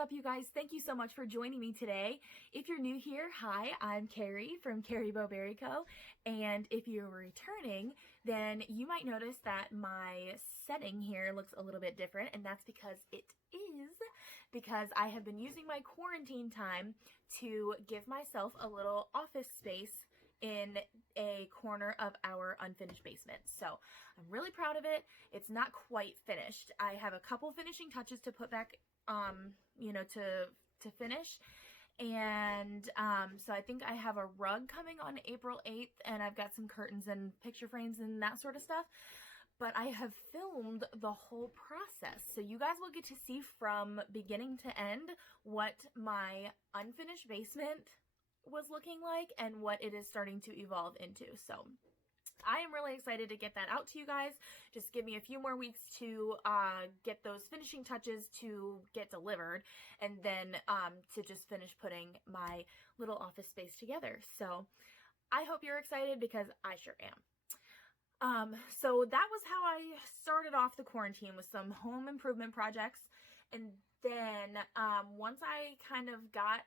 up, you guys? Thank you so much for joining me today. If you're new here, hi, I'm Carrie from Carrie Bowberry Co. And if you're returning, then you might notice that my setting here looks a little bit different, and that's because I have been using my quarantine time to give myself a little office space in a corner of our unfinished basement. So I'm really proud of it. It's not quite finished. I have a couple finishing touches to put back, to finish. And so I think I have a rug coming on April 8th, and I've got some curtains and picture frames and that sort of stuff. But I have filmed the whole process. So you guys will get to see from beginning to end what my unfinished basement was looking like and what it is starting to evolve into. So I am really excited to get that out to you guys. Just give me a few more weeks to get those finishing touches to get delivered, and then to just finish putting my little office space together. So I hope you're excited, because I sure am. So that was how I started off the quarantine, with some home improvement projects. And then once I kind of got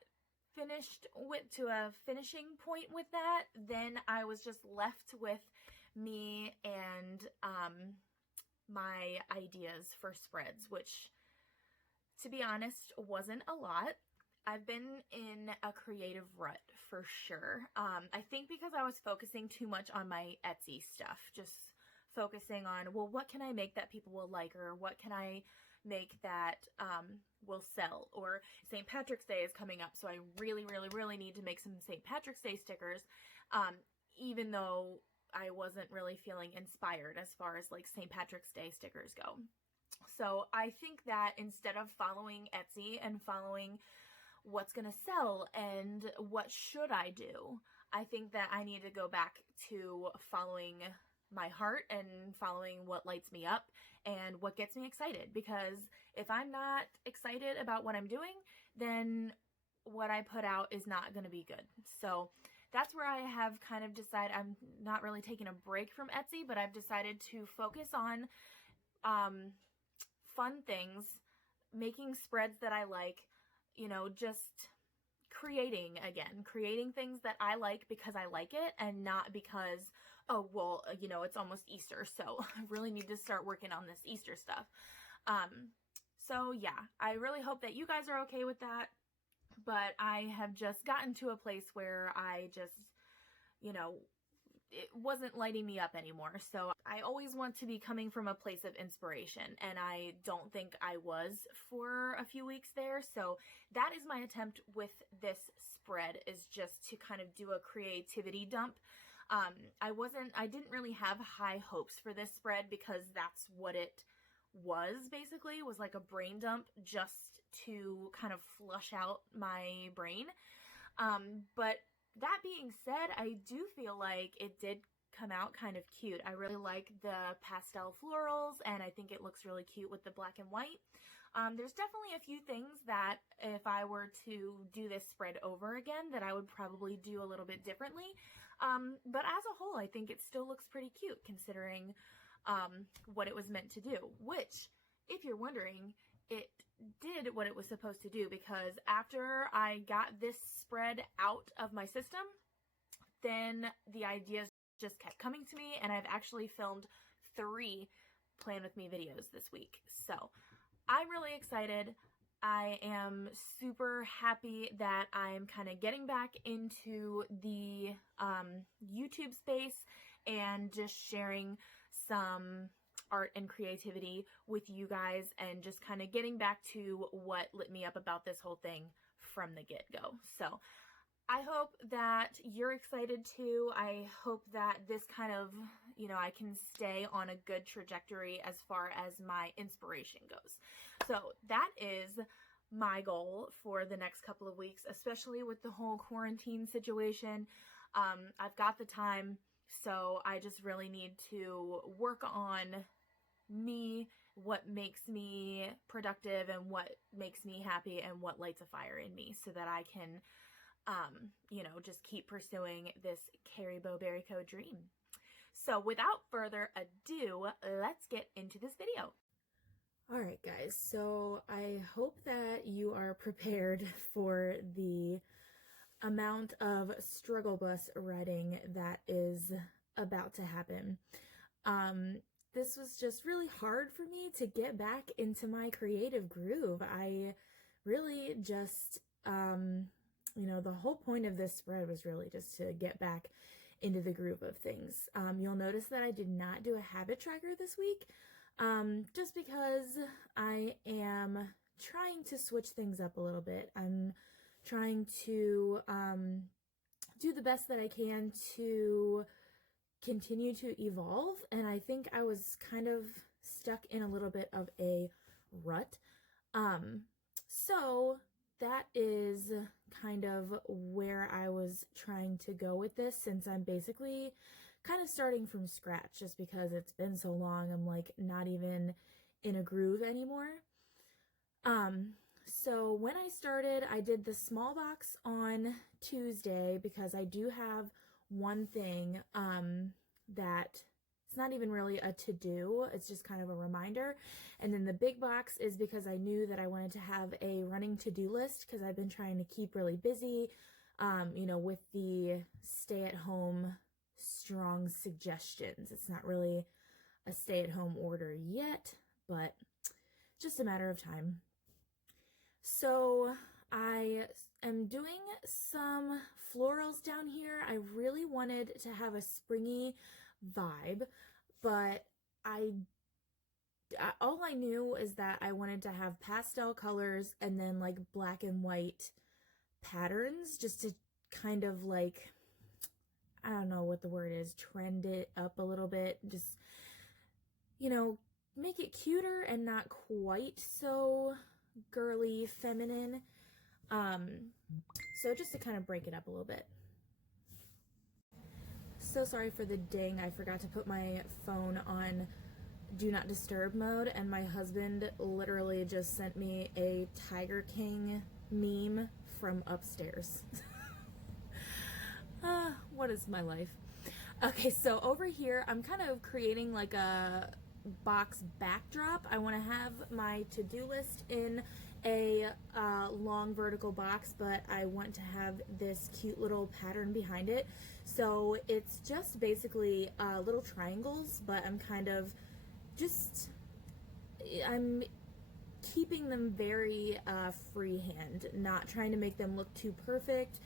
finished to a finishing point with that, then I was just left with me and my ideas for spreads, which, to be honest, wasn't a lot. I've been in a creative rut for sure. I think because I was focusing too much on my Etsy stuff, just focusing on, well, what can I make that people will like, or what can I make that will sell, or St. Patrick's Day is coming up, so I really need to make some St. Patrick's Day stickers, even though I wasn't really feeling inspired as far as like St. Patrick's Day stickers go. So I think that instead of following Etsy and following what's gonna sell and what should I do, I think that I need to go back to following my heart and following what lights me up and what gets me excited. Because if I'm not excited about what I'm doing, then what I put out is not going to be good. So that's where I have kind of decided I'm not really taking a break from Etsy, but I've decided to focus on fun things, making spreads that I like, just creating things that I like because I like it, and not because, oh, well, it's almost Easter, so I really need to start working on this Easter stuff. So yeah, I really hope that you guys are okay with that, but I have just gotten to a place where I just, it wasn't lighting me up anymore. So I always want to be coming from a place of inspiration, and I don't think I was for a few weeks there. So that is my attempt with this spread, is just to kind of do a creativity dump. I didn't really have high hopes for this spread, because that's what it was basically, was like a brain dump just to kind of flush out my brain. But that being said, I do feel like it did come out kind of cute. I really like the pastel florals, and I think it looks really cute with the black and white. There's definitely a few things that if I were to do this spread over again, that I would probably do a little bit differently. But as a whole, I think it still looks pretty cute, considering what it was meant to do, which, if you're wondering, it did what it was supposed to do, because after I got this spread out of my system, then the ideas just kept coming to me, and I've actually filmed 3 Plan With Me videos this week. So I'm really excited. I am super happy that I'm kind of getting back into the YouTube space and just sharing some art and creativity with you guys, and just kind of getting back to what lit me up about this whole thing from the get-go. So I hope that you're excited too. I hope that this kind of, I can stay on a good trajectory as far as my inspiration goes. So that is my goal for the next couple of weeks, especially with the whole quarantine situation. I've got the time, so I just really need to work on me, what makes me productive and what makes me happy and what lights a fire in me, so that I can just keep pursuing this Carrie Bowberry Co. dream. So without further ado, let's get into this video. Alright guys, so I hope that you are prepared for the amount of struggle bus writing that is about to happen. This was just really hard for me to get back into my creative groove. I really just, the whole point of this spread was really just to get back into the groove of things. You'll notice that I did not do a habit tracker this week, just because I am trying to switch things up a little bit. I'm trying to do the best that I can to continue to evolve, and I think I was kind of stuck in a little bit of a rut. So that is kind of where I was trying to go with this, since I'm basically kind of starting from scratch, just because it's been so long. I'm like not even in a groove anymore. So when I started, I did the small box on Tuesday because I do have one thing that it's not even really a to-do, it's just kind of a reminder. And then the big box is because I knew that I wanted to have a running to-do list, because I've been trying to keep really busy, with the stay-at-home strong suggestions. It's not really a stay-at-home order yet, but just a matter of time. So I am doing some florals down here. I really wanted to have a springy vibe, but all I knew is that I wanted to have pastel colors and then like black and white patterns, just to kind of like, I don't know what the word is, trend it up a little bit, just, make it cuter and not quite so girly feminine. So just to kind of break it up a little bit. So sorry for the ding. I forgot to put my phone on do not disturb mode, and my husband literally just sent me a Tiger King meme from upstairs. What is my life? Okay, so over here I'm kind of creating like a box backdrop. I want to have my to-do list in a long vertical box, but I want to have this cute little pattern behind it. So it's just basically little triangles, but I'm kind of I'm keeping them very freehand, not trying to make them look too perfect,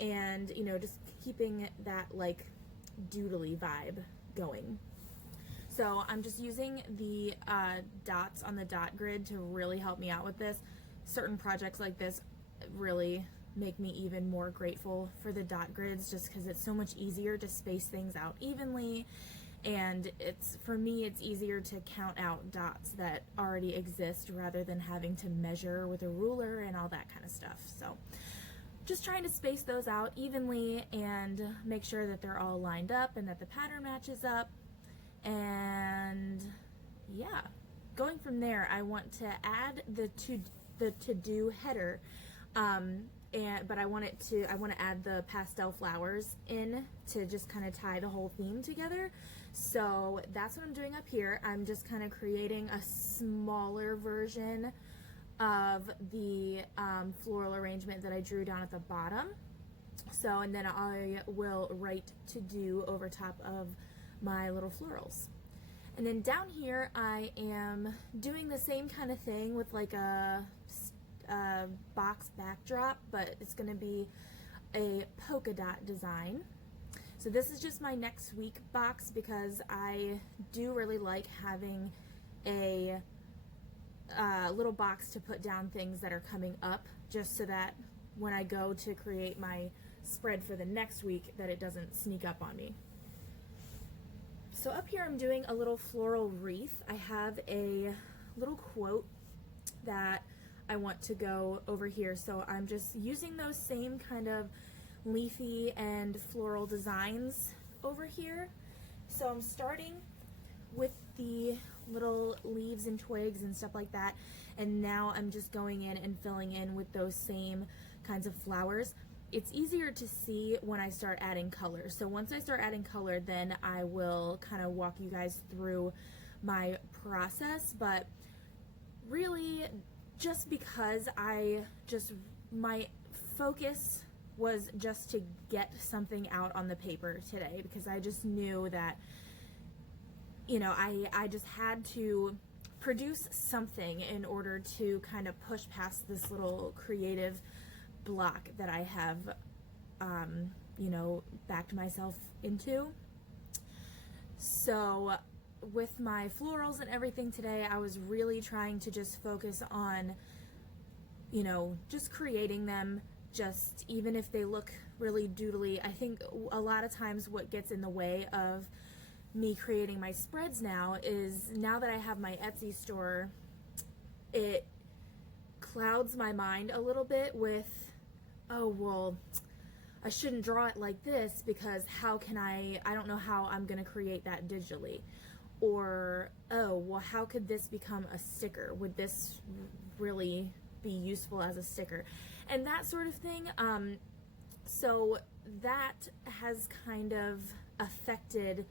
and just keeping that like doodly vibe going. So I'm just using the dots on the dot grid to really help me out with this. Certain projects like this really make me even more grateful for the dot grids, just because it's so much easier to space things out evenly, and for me it's easier to count out dots that already exist rather than having to measure with a ruler and all that kind of stuff. So just trying to space those out evenly and make sure that they're all lined up and that the pattern matches up. And yeah, going from there, I want to add the to-do header, but I want to add the pastel flowers in to just kind of tie the whole theme together. So that's what I'm doing up here. I'm just kind of creating a smaller version of the floral arrangement that I drew down at the bottom. So, and then I will write to do over top of my little florals. And then down here I am doing the same kind of thing with like a box backdrop, but it's going to be a polka dot design. So this is just my next week box, because I do really like having a little box to put down things that are coming up, just so that when I go to create my spread for the next week, that it doesn't sneak up on me. So up here I'm doing a little floral wreath. I have a little quote that I want to go over here, so I'm just using those same kind of leafy and floral designs over here. So I'm starting with the little leaves and twigs and stuff like that, and now I'm just going in and filling in with those same kinds of flowers. It's easier to see when I start adding color. So once I start adding color, then I will kind of walk you guys through my process. But really just because my focus was just to get something out on the paper today, because I just knew that, you know, I just had to produce something in order to kind of push past this little creative block that I have, you know, backed myself into. So with my florals and everything today, I was really trying to just focus on, you know, just creating them, just even if they look really doodly. I think a lot of times what gets in the way of me creating my spreads now is, now that I have my Etsy store, it clouds my mind a little bit with, oh, well, I shouldn't draw it like this because how can I don't know how I'm going to create that digitally. Or, oh, well, how could this become a sticker? Would this really be useful as a sticker? And that sort of thing. So that has kind of affected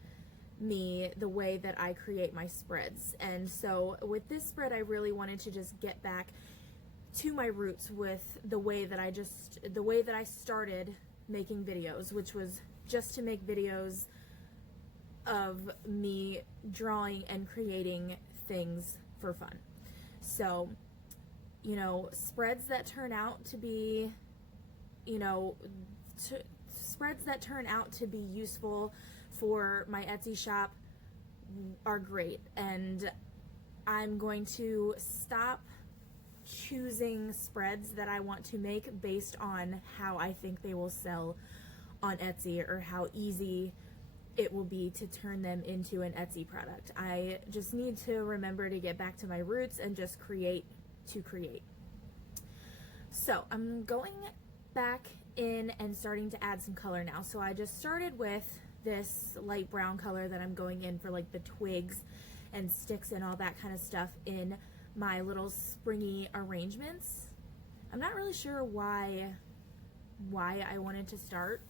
me, the way that I create my spreads. And so with this spread, I really wanted to just get back to my roots with the way that I started making videos, which was just to make videos of me drawing and creating things for fun. So, you know, spreads that turn out to be, you know, spreads that turn out to be useful for my Etsy shop are great, and I'm going to stop choosing spreads that I want to make based on how I think they will sell on Etsy or how easy it will be to turn them into an Etsy product. I just need to remember to get back to my roots and just create to create. So I'm going back in and starting to add some color now. So I just started with this light brown color that I'm going in for like the twigs and sticks and all that kind of stuff in my little springy arrangements. I'm not really sure why I wanted to start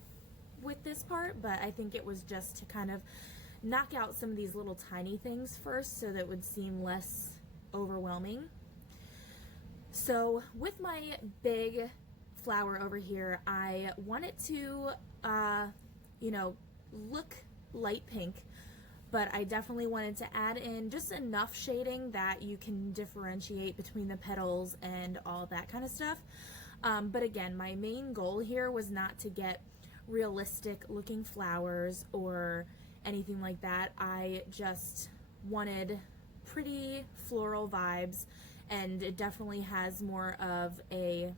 with this part, but I think it was just to kind of knock out some of these little tiny things first so that it would seem less overwhelming. So with my big flower over here, I want it to, you know, look light pink, but I definitely wanted to add in just enough shading that you can differentiate between the petals and all that kind of stuff. But again, my main goal here was not to get realistic looking flowers or anything like that. I just wanted pretty floral vibes, and it definitely has more of a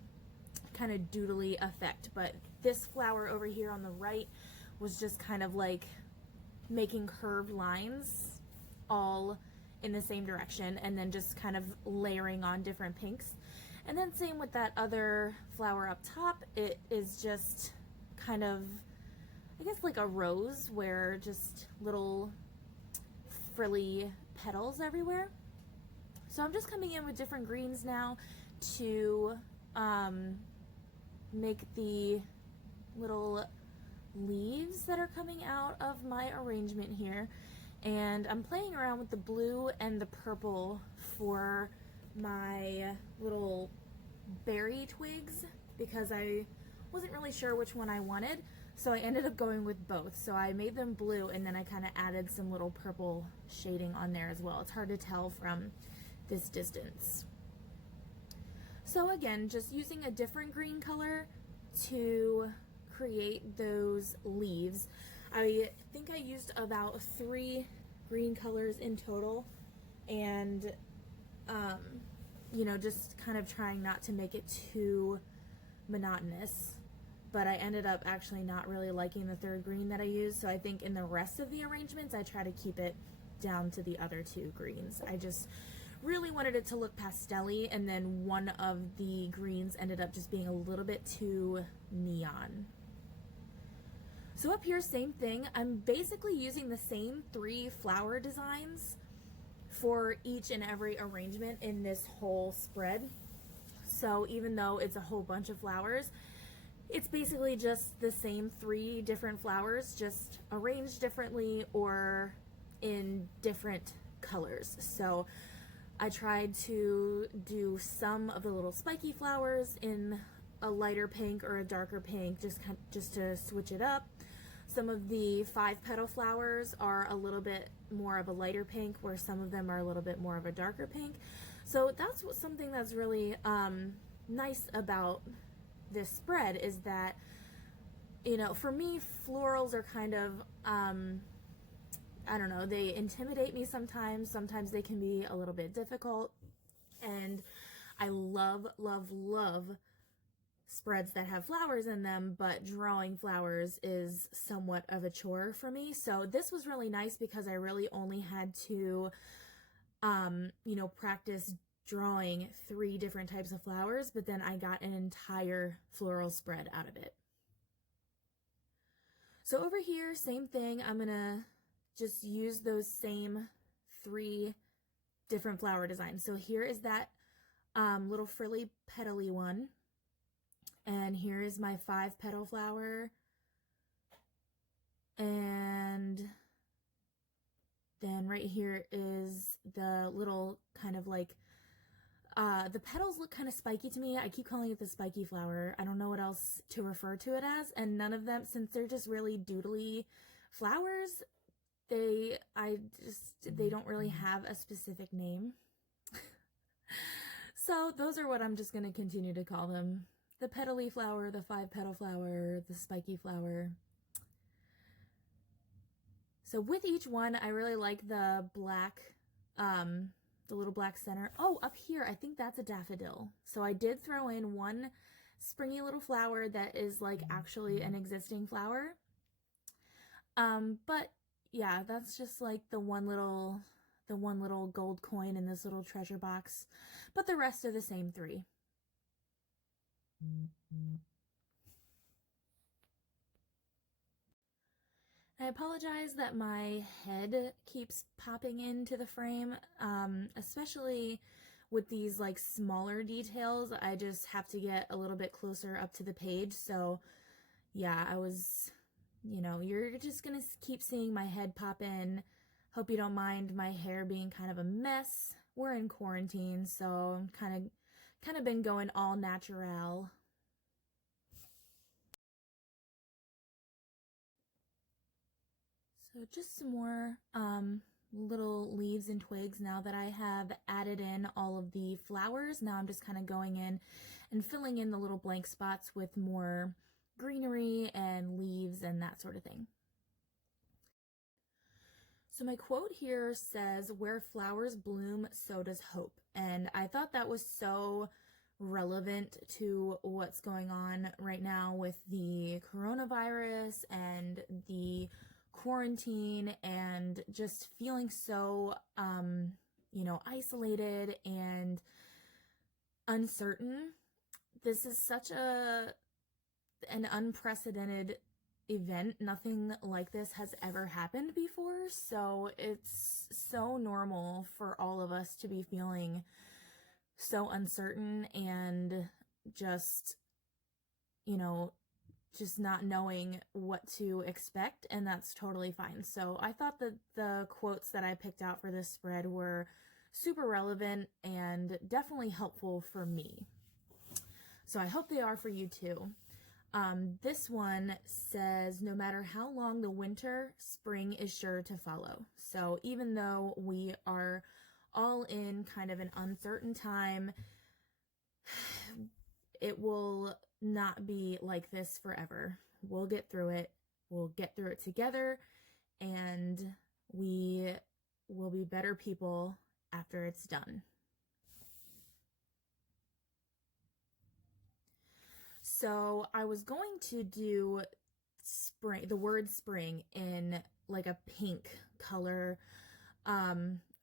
kind of doodly effect. But this flower over here on the right was just kind of like making curved lines all in the same direction and then just kind of layering on different pinks. And then same with that other flower up top. It is just kind of, I guess, like a rose where just little frilly petals everywhere. So I'm just coming in with different greens now to make the little leaves that are coming out of my arrangement here. And I'm playing around with the blue and the purple for my little berry twigs because I wasn't really sure which one I wanted, so I ended up going with both. So I made them blue and then I kind of added some little purple shading on there as well. It's hard to tell from this distance. So again, just using a different green color to create those leaves. I think I used about 3 green colors in total, and you know, just kind of trying not to make it too monotonous, but I ended up actually not really liking the 3rd green that I used, so I think in the rest of the arrangements I try to keep it down to the other 2 greens. I just really wanted it to look pastel-y, and then one of the greens ended up just being a little bit too neon. So up here, same thing. I'm basically using the same 3 flower designs for each and every arrangement in this whole spread. So even though it's a whole bunch of flowers, it's basically just the same 3 different flowers, just arranged differently or in different colors. So I tried to do some of the little spiky flowers in a lighter pink or a darker pink, just to switch it up. Some of the 5-petal flowers are a little bit more of a lighter pink, where some of them are a little bit more of a darker pink. So that's something that's really nice about this spread, is that, you know, for me, florals are kind of, I don't know, they intimidate me sometimes. Sometimes they can be a little bit difficult. And I love, love, love spreads that have flowers in them, but drawing flowers is somewhat of a chore for me. So this was really nice because I really only had to, you know, practice drawing 3 different types of flowers, but then I got an entire floral spread out of it. So over here, same thing. I'm gonna just use those same 3 different flower designs. So here is that little frilly petally one. And here is my 5-petal flower. And then right here is the little kind of like, the petals look kind of spiky to me. I keep calling it the spiky flower. I don't know what else to refer to it as. And none of them, since they're just really doodly flowers, they don't really have a specific name. So those are what I'm just going to continue to call them. The petally flower, the 5-petal flower, the spiky flower. So with each one, I really like the black, the little black center. Oh, up here, I think that's a daffodil. So I did throw in one springy little flower that is like actually an existing flower. But yeah, that's just like the one little gold coin in this little treasure box. But the rest are the same 3. I apologize that my head keeps popping into the frame, especially with these like smaller details. I just have to get a little bit closer up to the page. So yeah, I was, you know, you're just gonna keep seeing my head pop in. Hope you don't mind my hair being kind of a mess. We're in quarantine, so I'm kind of been going all natural. So just some more little leaves and twigs now that I have added in all of the flowers. Now I'm just kind of going in and filling in the little blank spots with more greenery and leaves and that sort of thing. So my quote here says, "Where flowers bloom, so does hope." And I thought that was so relevant to what's going on right now with the coronavirus and the quarantine, and just feeling so, you know, isolated and uncertain. This is such an unprecedented event. Nothing like this has ever happened before, so it's so normal for all of us to be feeling so uncertain and just, you know, just not knowing what to expect, and that's totally fine. So I thought that the quotes that I picked out for this spread were super relevant and definitely helpful for me. So I hope they are for you too. This one says, "No matter how long the winter, spring is sure to follow." So even though we are all in kind of an uncertain time, it will not be like this forever. We'll get through it. We'll get through it together, and we will be better people after it's done. So I was going to do spring, the word spring, in like a pink color,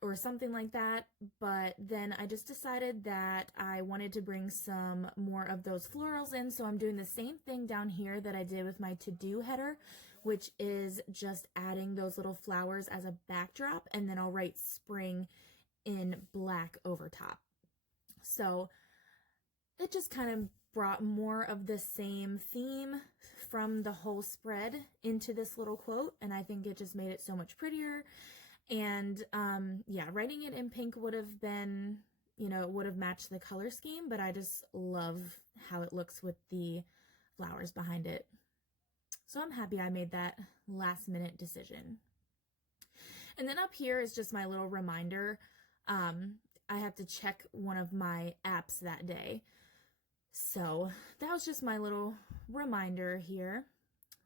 or something like that, but then I just decided that I wanted to bring some more of those florals in, so I'm doing the same thing down here that I did with my to-do header, which is just adding those little flowers as a backdrop, and then I'll write spring in black over top. So it just kind of brought more of the same theme from the whole spread into this little quote, and I think it just made it so much prettier. And yeah, writing it in pink would have been, you know, it would have matched the color scheme, but I just love how it looks with the flowers behind it. So I'm happy I made that last minute decision. And then up here is just my little reminder. I have to check one of my apps that day. So that was just my little reminder here.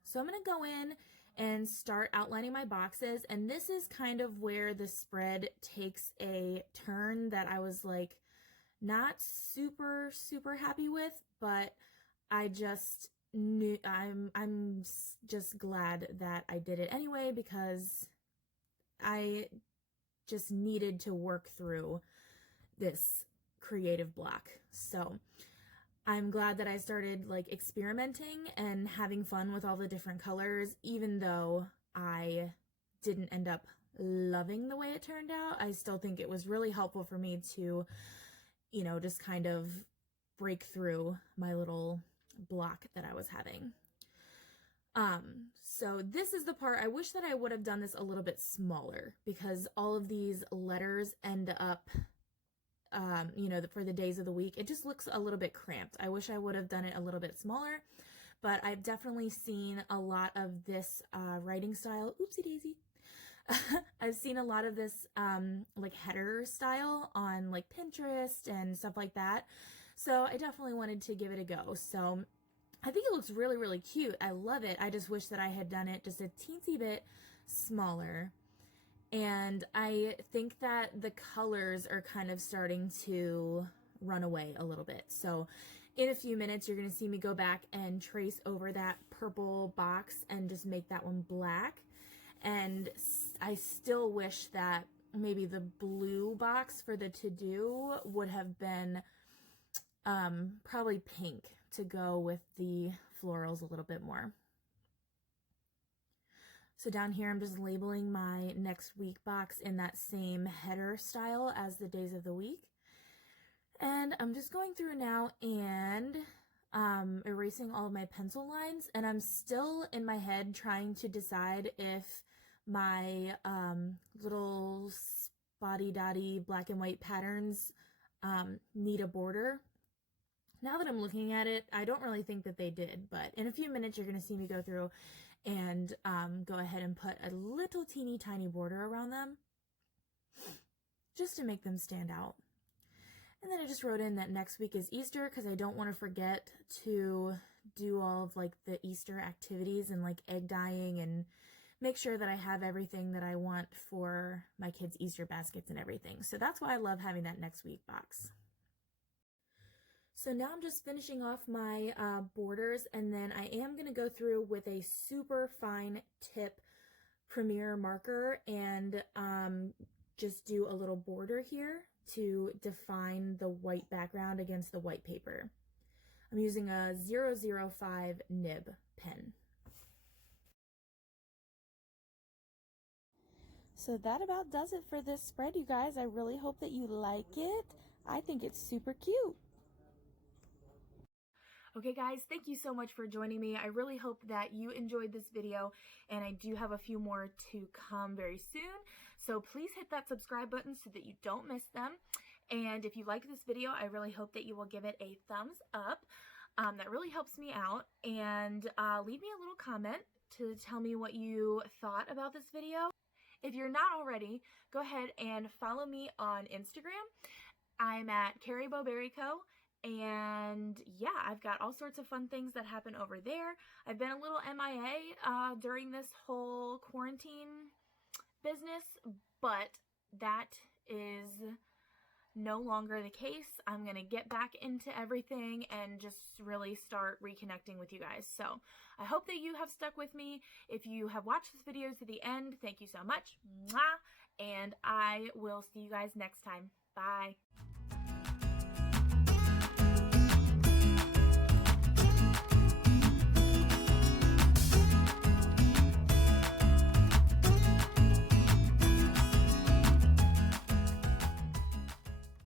So I'm going to go in and start outlining my boxes. And this is kind of where the spread takes a turn that I was like not super happy with, but I just knew I'm just glad that I did it anyway, because I just needed to work through this creative block. So I'm glad that I started like experimenting and having fun with all the different colors, even though I didn't end up loving the way it turned out. I still think it was really helpful for me to, you know, just kind of break through my little block that I was having. So this is the part I wish that I would have done this a little bit smaller, because all of these letters end up, you know, for the days of the week, it just looks a little bit cramped. I wish I would have done it a little bit smaller, but I've definitely seen a lot of this writing style. Oopsie daisy. I've seen a lot of this like header style on like Pinterest and stuff like that. So I definitely wanted to give it a go. So I think it looks really cute. I love it. I just wish that I had done it just a teensy bit smaller. And I think that the colors are kind of starting to run away a little bit. So in a few minutes, you're going to see me go back and trace over that purple box and just make that one black. And I still wish that maybe the blue box for the to-do would have been probably pink to go with the florals a little bit more. So down here, I'm just labeling my next week box in that same header style as the days of the week. And I'm just going through now and erasing all of my pencil lines. And I'm still in my head trying to decide if my little spotty-dotty black and white patterns need a border. Now that I'm looking at it, I don't really think that they did, but in a few minutes you're going to see me go through and go ahead and put a little teeny tiny border around them just to make them stand out. And then I just wrote in that next week is Easter, because I don't want to forget to do all of like the Easter activities and like egg dyeing and make sure that I have everything that I want for my kids' Easter baskets and everything. So that's why I love having that next week box. So now I'm just finishing off my borders, and then I am going to go through with a super fine tip Premier marker and just do a little border here to define the white background against the white paper. I'm using a 005 nib pen. So that about does it for this spread, you guys. I really hope that you like it. I think it's super cute. Okay guys, thank you so much for joining me. I really hope that you enjoyed this video, and I do have a few more to come very soon. So please hit that subscribe button so that you don't miss them. And if you like this video, I really hope that you will give it a thumbs up. That really helps me out. And leave me a little comment to tell me what you thought about this video. If you're not already, go ahead and follow me on Instagram. I'm at Carrie Bowberry Co. And yeah, I've got all sorts of fun things that happen over there. I've been a little MIA during this whole quarantine business, but that is no longer the case. I'm going to get back into everything and just really start reconnecting with you guys. So I hope that you have stuck with me. If you have watched this video to the end, thank you so much. Mwah! And I will see you guys next time. Bye.